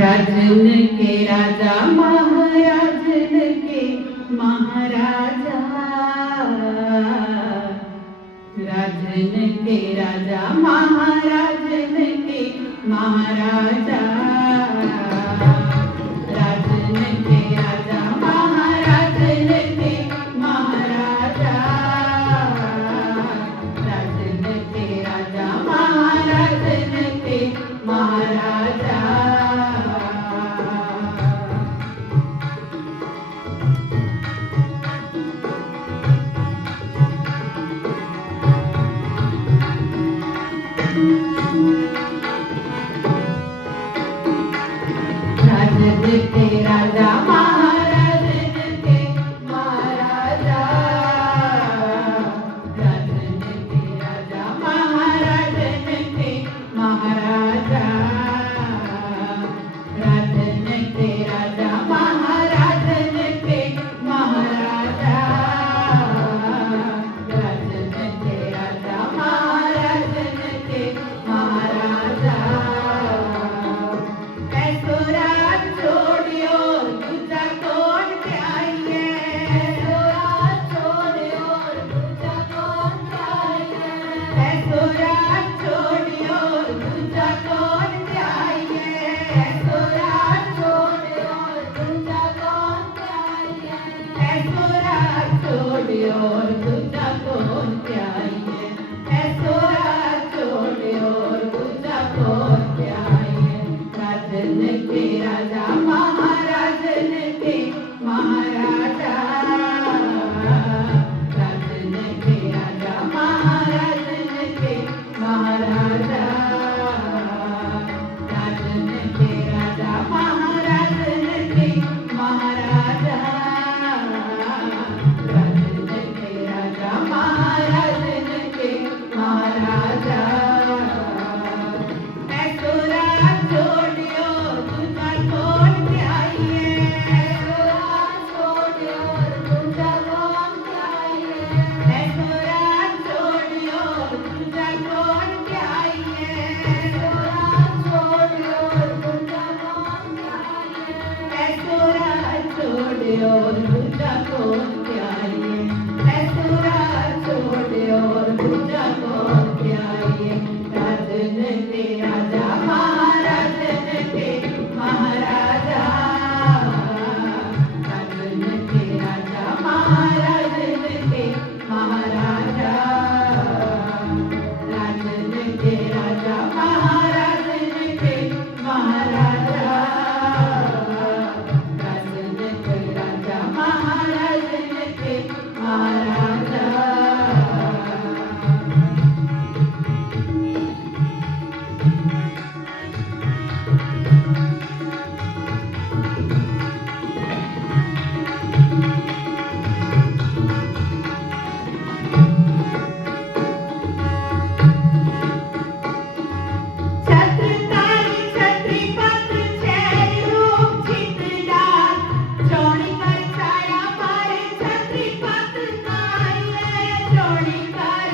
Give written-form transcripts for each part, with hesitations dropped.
राजन के राजा महाराजन के महाराजा, राजन के राजा महाराजन के महाराजा, राजन के राजा महाराजन के महाराजा, राजन के राजा महाराजन के महाराजा। राजन के राजा महाराजन के महाराजा, राजन के राजा महाराजन के महाराजा, राजन के राजा महाराजन के महाराजा, राजन के राजा महाराजन के महाराजा। ऐसो राज छोड़ियो दूजा कौन चाहिए, ऐसो राज छोड़ियो दूजा कौन चाहिए, ऐसो राज छोड़ियो दूजा कौन चाहिए, ऐसो राज छोड़ियो दूजा कौन चाहिए, ऐसो राज छोड़ियो दूजा कौन चाहिए, ऐसो राज छोड़ियो दूजा कौन चाहिए। राजन के राजा महाराजन के महाराजा, राजन के राजा महाराजन के महाराजा, राजन के राजा महाराजन के महाराजा, राजन के राजा महाराजन के महाराजा। ऐसो राज छोड़ियो दूजा कौन चाहिए, ऐसो राज छोड़ियो दूजा कौन चाहिए, ऐसो राज छोड़ियो दूजा कौन चाहिए, ऐसो राज छोड़ियो दूजा कौन चाहिए, ऐसो राज छोड़ियो दूजा कौन चाहिए, ऐसो राज छोड़ियो दूजा कौन चाहिए। राजन के राजा महाराजन के महाराजा, राजन के राजा महाराजन के महाराजा, राजन के राजा महाराजन के महाराजा, राजन के राजा महाराजन के महाराजा। छत्रताई छत्रीपत छैल रूप छितलाल, चौड़ी कर छाया मारे छत्रीपत नाये, चौड़ी कर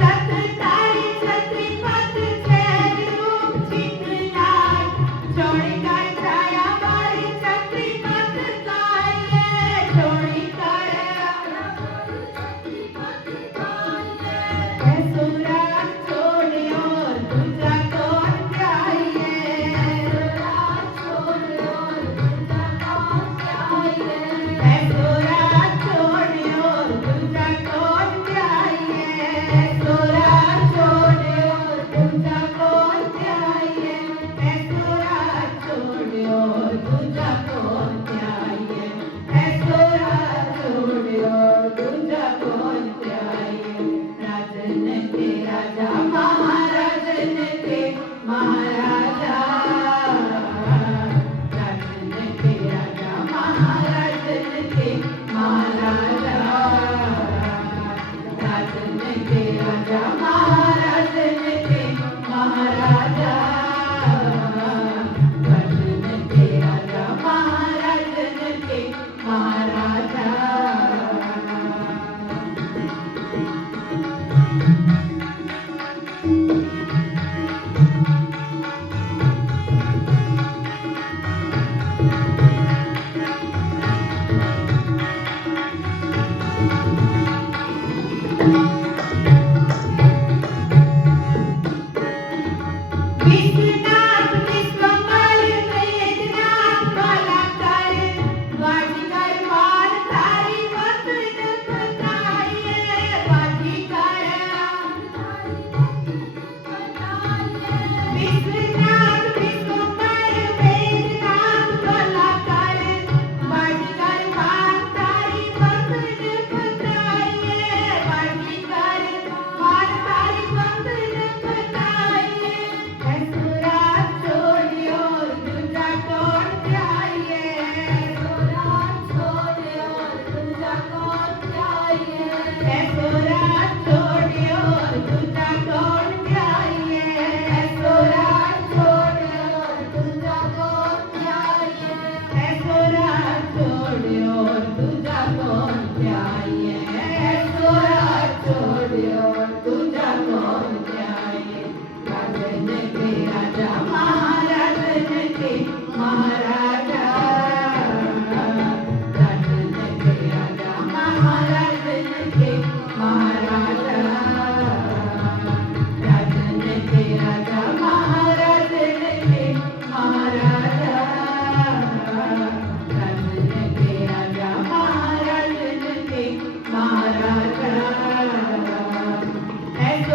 छत्रताई छत्रीपत छैल रूप छितलाल, चौड़ी कर छाया मारे छत्रीपत नाये, चौड़ी कर। ऐसो राज छोड़ियो दूजा कौन चाहिए, ऐसो राज छोड़ियो दूजा कौन चाहिए, ऐसो राज छोड़ियो दूजा कौन चाहिए, ऐसो राज छोड़ियो दूजा कौन चाहिए, ऐसो राज छोड़ियो दूजा कौन चाहिए, ऐसो राज छोड़ियो दूजा कौन चाहिए। राजन के राजा महाराजन के महाराजा, राजन के राजा महाराजन के महाराजा, राजन के राजा महाराजन के महाराजा, राजन के राजा महाराजन के महाराजा।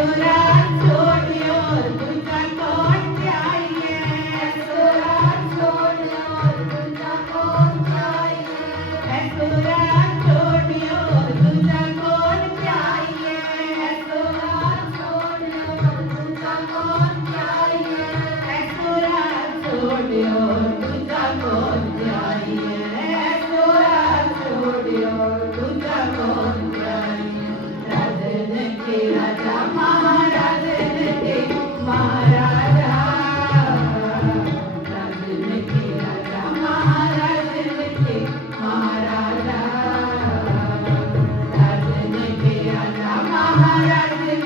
सुरात छोड़ियो दूजा कौन चाहिए सुरात छोड़ियो दूजा कौन चाहिए सुरात छोड़ियो दूजा कौन चाहिए सुरात छोड़ियो दूजा कौन चाहिए सुरात छोड़ियो दूजा कौन चाहिए सुरात छोड़ियो दूजा कौन चाहिए राजन के राजा महाराजन के महाराजा राजन के राजा महाराजन के महाराजा राजन के राजा महाराजन